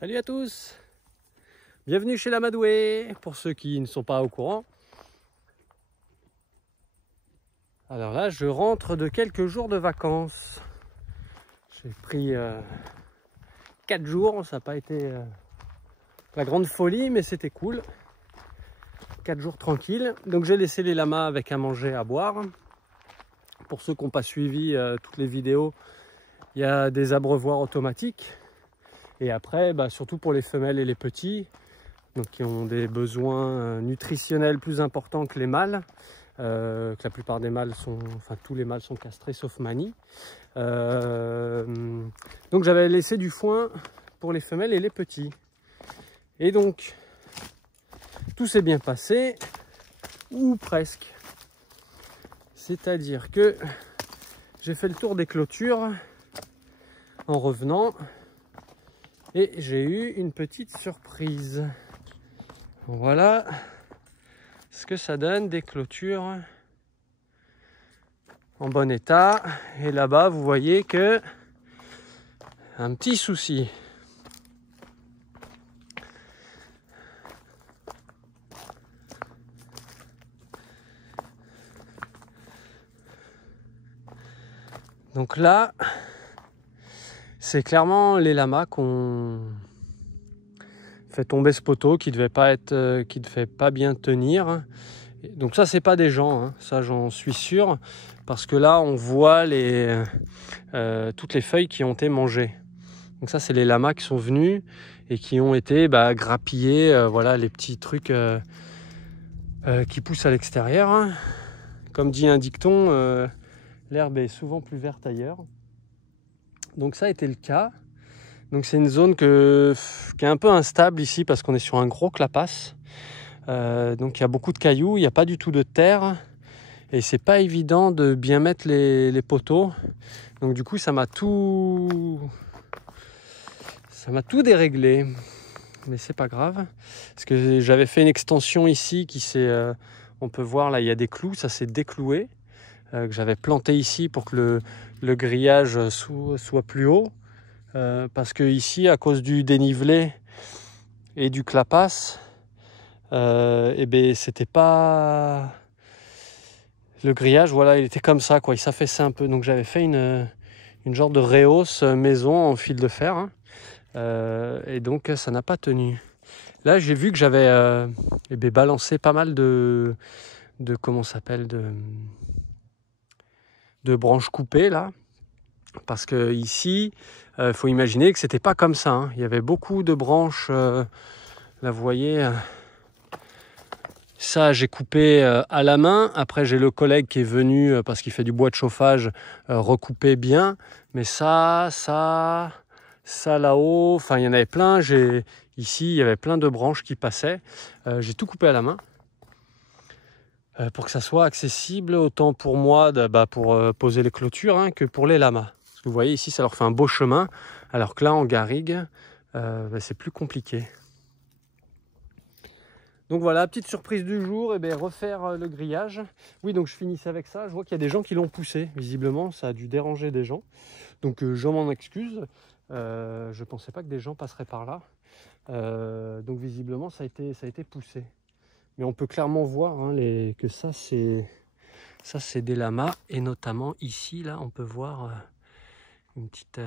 Salut à tous, bienvenue chez l'Amadoué, pour ceux qui ne sont pas au courant. Alors là, je rentre de quelques jours de vacances. J'ai pris 4 jours, ça n'a pas été la grande folie, mais c'était cool. 4 jours tranquilles. Donc j'ai laissé les lamas avec à manger, à boire. Pour ceux qui n'ont pas suivi toutes les vidéos, il y a des abreuvoirs automatiques. Et après, surtout pour les femelles et les petits, donc qui ont des besoins nutritionnels plus importants que les mâles, que la plupart des mâles sont, enfin tous les mâles sont castrés sauf Mani. Donc j'avais laissé du foin pour les femelles et les petits. Et donc, tout s'est bien passé, ou presque. C'est-à-dire que j'ai fait le tour des clôtures en revenant. Et j'ai eu une petite surprise. Voilà ce que ça donne, des clôtures en bon état. Et là-bas, vous voyez que un petit souci. Donc là, c'est clairement les lamas qu'on fait tomber ce poteau qui devait pas bien tenir. Donc ça, c'est pas des gens, hein. Ça j'en suis sûr, parce que là on voit toutes les feuilles qui ont été mangées. Donc ça, c'est les lamas qui sont venus et qui ont été grappillés. Voilà les petits trucs qui poussent à l'extérieur. Comme dit un dicton, l'herbe est souvent plus verte ailleurs. Donc ça a été le cas. Donc c'est une zone qui est un peu instable ici parce qu'on est sur un gros clapasse. Donc il y a beaucoup de cailloux, il n'y a pas du tout de terre. Et c'est pas évident de bien mettre les poteaux. Donc du coup ça m'a tout déréglé. Mais c'est pas grave. Parce que j'avais fait une extension ici qui s'est... on peut voir là, il y a des clous, ça s'est décloué. Que j'avais planté ici pour que le grillage soit plus haut. Parce que ici, à cause du dénivelé et du clapasse, c'était pas le grillage. Voilà, il était comme ça, quoi. Il s'affaissait un peu. Donc j'avais fait une genre de rehausse maison en fil de fer, hein. Et donc ça n'a pas tenu. Là, j'ai vu que j'avais balancé pas mal de comment ça s'appelle, de branches coupées là. Parce que ici, faut imaginer que c'était pas comme ça, hein. Il y avait beaucoup de branches. Là, vous voyez, ça j'ai coupé à la main. Après, j'ai le collègue qui est venu parce qu'il fait du bois de chauffage, recouper bien. Mais ça là-haut, enfin, il y en avait plein. Ici, il y avait plein de branches qui passaient. J'ai tout coupé à la main pour que ça soit accessible autant pour moi, pour poser les clôtures, hein, que pour les lamas. Vous voyez ici, ça leur fait un beau chemin, alors que là, en garrigue, c'est plus compliqué. Donc voilà, petite surprise du jour, refaire le grillage. Oui, donc je finissais avec ça. Je vois qu'il y a des gens qui l'ont poussé, visiblement, ça a dû déranger des gens. Donc je m'en excuse. Je ne pensais pas que des gens passeraient par là. Donc visiblement, ça a été poussé. Mais on peut clairement voir, hein, que ça, c'est des lamas. Et notamment ici, là, on peut voir... une petite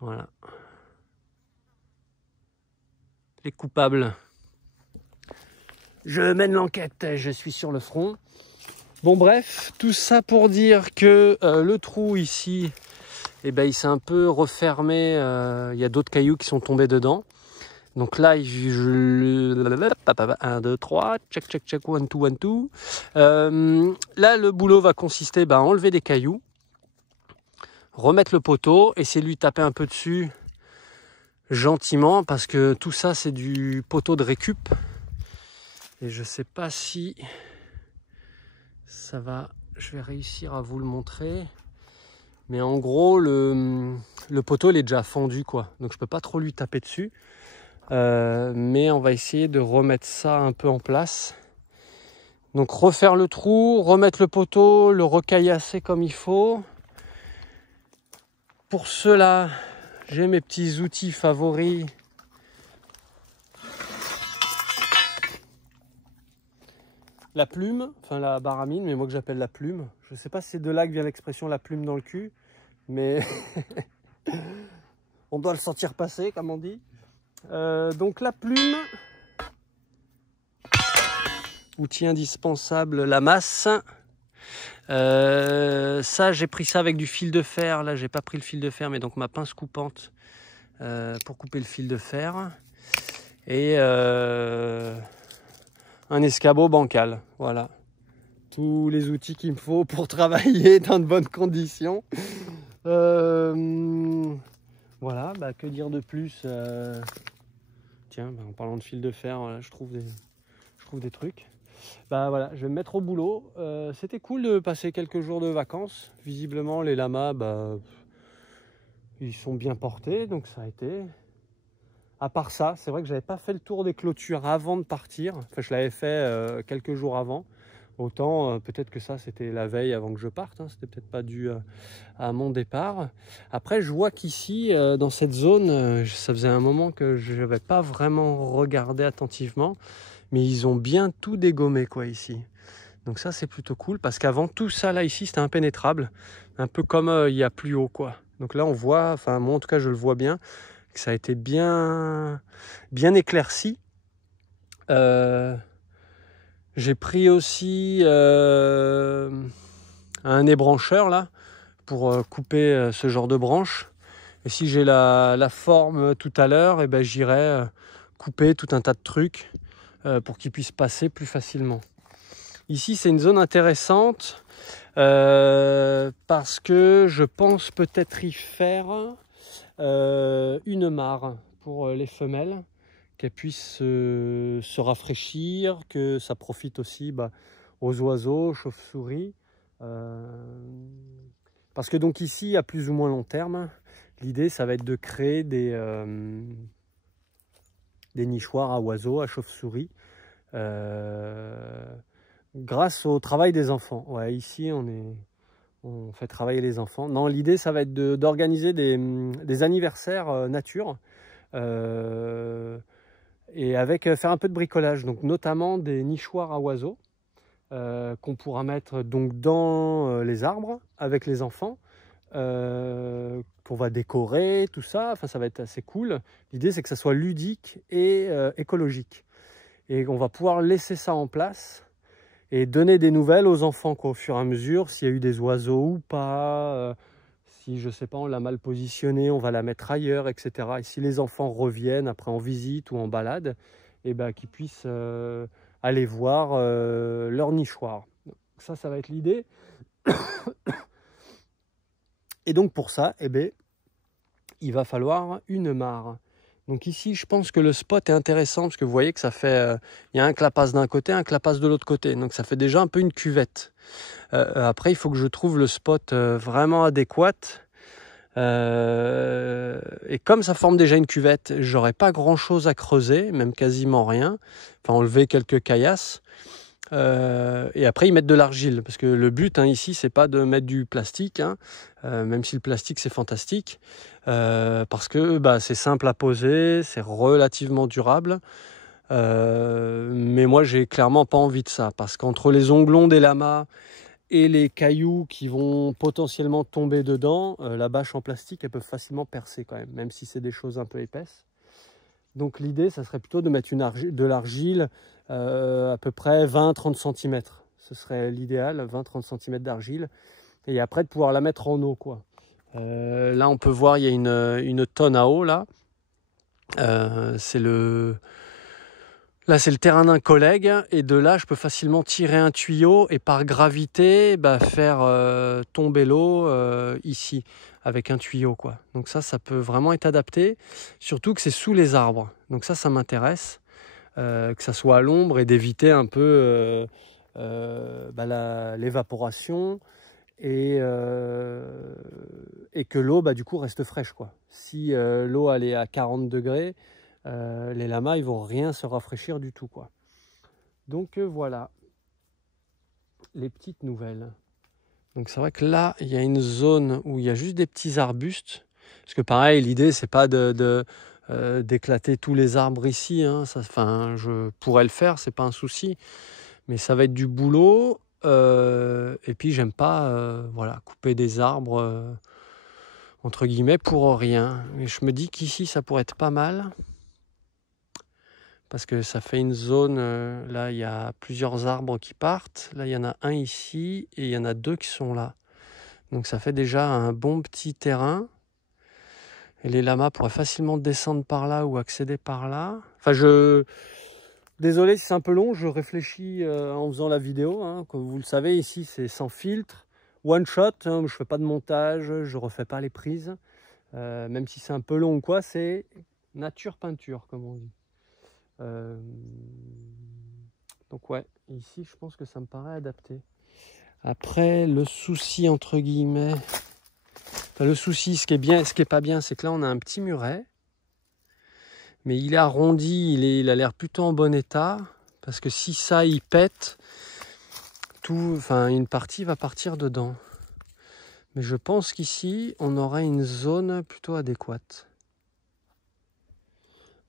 voilà, les coupables. Je mène l'enquête, je suis sur le front. Bon bref, tout ça pour dire que le trou ici, il s'est un peu refermé. Il y a d'autres cailloux qui sont tombés dedans. Donc là, 1, 2, 3, check, 1, 2, 1, 2. Là, le boulot va consister à enlever des cailloux, remettre le poteau, essayer de lui taper un peu dessus gentiment parce que tout ça c'est du poteau de récup et je sais pas si ça va, je vais réussir à vous le montrer, mais en gros le poteau il est déjà fendu, quoi, donc je peux pas trop lui taper dessus, mais on va essayer de remettre ça un peu en place. Donc refaire le trou, remettre le poteau, le recaillasser comme il faut. Pour cela, j'ai mes petits outils favoris. La plume, enfin la baramine, mais moi que j'appelle la plume. Je ne sais pas si c'est de là que vient l'expression la plume dans le cul, mais on doit le sentir passer, comme on dit. Donc la plume, outil indispensable, la masse. Ça, j'ai pris ça avec du fil de fer. Là, j'ai pas pris le fil de fer, mais donc ma pince coupante pour couper le fil de fer. Et un escabeau bancal. Voilà. Tous les outils qu'il me faut pour travailler dans de bonnes conditions. Voilà, bah, que dire de plus Tiens, bah, en parlant de fil de fer, voilà, je trouve des trucs. Bah voilà, je vais me mettre au boulot. C'était cool de passer quelques jours de vacances. Visiblement, les lamas, bah, ils sont bien portés, donc ça a été. À part ça, c'est vrai que j'avais pas fait le tour des clôtures avant de partir. Enfin, je l'avais fait quelques jours avant. Autant, peut-être que ça, c'était la veille avant que je parte. Hein. C'était peut-être pas dû à mon départ. Après, je vois qu'ici, dans cette zone, ça faisait un moment que je n'avais pas vraiment regardé attentivement. Mais ils ont bien tout dégommé, quoi, ici. Donc ça, c'est plutôt cool. Parce qu'avant, tout ça, là, ici, c'était impénétrable. Un peu comme il y a plus haut, quoi. Donc là, on voit, enfin, moi, en tout cas, je le vois bien, que ça a été bien éclairci. J'ai pris aussi un ébrancheur là pour couper ce genre de branche. Et si j'ai la forme tout à l'heure, et ben j'irai couper tout un tas de trucs pour qu'ils puissent passer plus facilement. Ici, c'est une zone intéressante parce que je pense peut-être y faire une mare pour les femelles, qu'elles puissent se rafraîchir, que ça profite aussi aux oiseaux, aux chauves-souris. Parce que donc ici, à plus ou moins long terme, l'idée, ça va être de créer des nichoirs à oiseaux, à chauves-souris, grâce au travail des enfants. Ouais, ici, on fait travailler les enfants. Non, l'idée, ça va être d'organiser des anniversaires nature. Et avec faire un peu de bricolage, donc notamment des nichoirs à oiseaux qu'on pourra mettre donc dans les arbres avec les enfants, qu'on va décorer, tout ça. Enfin, ça va être assez cool. L'idée, c'est que ça soit ludique et écologique. Et on va pouvoir laisser ça en place et donner des nouvelles aux enfants, quoi, au fur et à mesure, s'il y a eu des oiseaux ou pas. Si, je sais pas, on l'a mal positionnée, on va la mettre ailleurs, etc. Et si les enfants reviennent après en visite ou en balade, et ben, qu'ils puissent aller voir leur nichoir. Donc, ça va être l'idée. Et donc pour ça, eh ben, il va falloir une mare. Donc ici, je pense que le spot est intéressant parce que vous voyez que ça fait, il y a un clapasse d'un côté, un clapasse de l'autre côté. Donc ça fait déjà un peu une cuvette. Après, il faut que je trouve le spot vraiment adéquat. Et comme ça forme déjà une cuvette, j'aurais pas grand chose à creuser, même quasiment rien. Enfin, enlever quelques caillasses. Et après, ils mettent de l'argile. Parce que le but ici, c'est pas de mettre du plastique, hein, même si le plastique, c'est fantastique. Parce que c'est simple à poser, c'est relativement durable. Mais moi, j'ai clairement pas envie de ça. Parce qu'entre les onglons des lamas et les cailloux qui vont potentiellement tomber dedans, la bâche en plastique, elle peut facilement percer quand même si c'est des choses un peu épaisses. Donc l'idée, ça serait plutôt de mettre de l'argile à peu près 20-30 cm. Ce serait l'idéal, 20-30 cm d'argile. Et après, de pouvoir la mettre en eau, quoi. Là, on peut voir, il y a une tonne à eau, là. Là, c'est le terrain d'un collègue, et de là, je peux facilement tirer un tuyau et par gravité, faire tomber l'eau ici, avec un tuyau, quoi. Donc ça peut vraiment être adapté, surtout que c'est sous les arbres. Donc ça m'intéresse, que ça soit à l'ombre et d'éviter un peu l'évaporation et que l'eau, du coup, reste fraîche, quoi. Si l'eau, elle est à 40 degrés, les lamas, ils vont rien se rafraîchir du tout, quoi. Donc voilà les petites nouvelles. Donc c'est vrai que là, il y a une zone où il y a juste des petits arbustes. Parce que pareil, l'idée, c'est pas d'éclater tous les arbres ici, hein. Enfin, je pourrais le faire, c'est pas un souci. Mais ça va être du boulot. Et puis, j'aime pas voilà, couper des arbres, entre guillemets, pour rien. Et je me dis qu'ici, ça pourrait être pas mal. Parce que ça fait une zone, là, il y a plusieurs arbres qui partent. Là, il y en a un ici et il y en a 2 qui sont là. Donc, ça fait déjà un bon petit terrain. Et les lamas pourraient facilement descendre par là ou accéder par là. Enfin, désolé si c'est un peu long, je réfléchis en faisant la vidéo. Hein. Comme vous le savez, ici, c'est sans filtre. One shot, hein, je fais pas de montage, je refais pas les prises. Même si c'est un peu long ou quoi, c'est nature peinture, comme on dit. Donc ouais, ici, je pense que ça me paraît adapté. Après, le souci, entre guillemets... Enfin, le souci, ce qui est pas bien, c'est que là, on a un petit muret. Mais il est arrondi, il a l'air plutôt en bon état. Parce que si ça, il pète, une partie va partir dedans. Mais je pense qu'ici, on aurait une zone plutôt adéquate.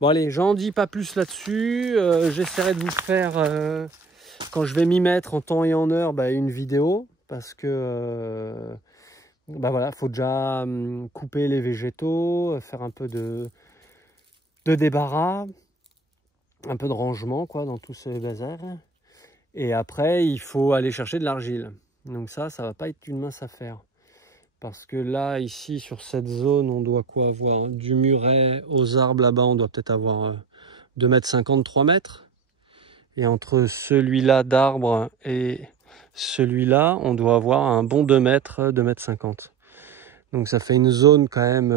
Bon allez, j'en dis pas plus là-dessus. J'essaierai de vous faire, quand je vais m'y mettre en temps et en heure, une vidéo. Parce que, voilà, faut déjà couper les végétaux, faire un peu de débarras, un peu de rangement quoi, dans tout ce bazar. Et après, il faut aller chercher de l'argile. Donc ça va pas être une mince affaire. Parce que là, ici, sur cette zone, on doit quoi avoir, hein, du muret aux arbres là-bas, on doit peut-être avoir 2,50 m, 3 mètres. Et entre celui-là d'arbre et celui-là, on doit avoir un bon 2 mètres, 2,50 m. Donc ça fait une zone quand même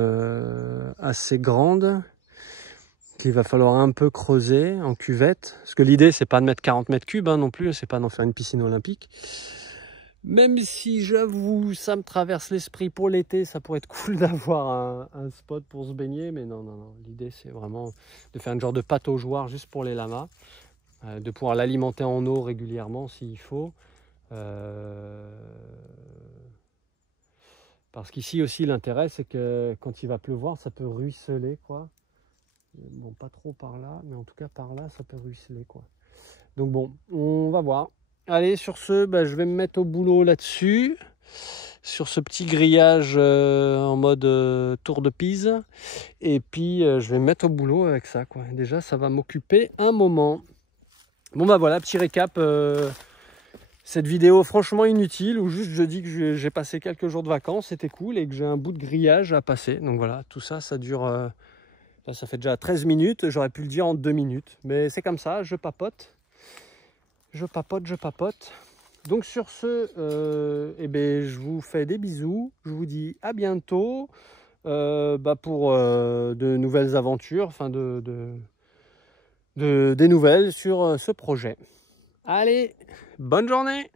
assez grande qu'il va falloir un peu creuser en cuvette. Parce que l'idée, c'est pas de mettre 40 mètres cubes non plus, c'est pas d'en faire une piscine olympique. Même si j'avoue, ça me traverse l'esprit pour l'été, ça pourrait être cool d'avoir un spot pour se baigner, mais non. L'idée, c'est vraiment de faire un genre de pataugeoire juste pour les lamas, de pouvoir l'alimenter en eau régulièrement s'il faut. Parce qu'ici aussi, l'intérêt, c'est que quand il va pleuvoir, ça peut ruisseler, quoi. Bon, pas trop par là, mais en tout cas par là, ça peut ruisseler, quoi. Donc bon, on va voir. Allez, sur ce, je vais me mettre au boulot là-dessus, sur ce petit grillage en mode tour de Pise. Et puis, je vais me mettre au boulot avec ça, quoi. Déjà, ça va m'occuper un moment. Bon, voilà, petit récap. Cette vidéo franchement inutile, où juste je dis que j'ai passé quelques jours de vacances, c'était cool, et que j'ai un bout de grillage à passer. Donc voilà, tout ça, ça dure... là, ça fait déjà 13 minutes, j'aurais pu le dire en 2 minutes. Mais c'est comme ça, je papote. Je papote. Donc sur ce, je vous fais des bisous. Je vous dis à bientôt pour de nouvelles aventures, enfin des nouvelles sur ce projet. Allez, bonne journée!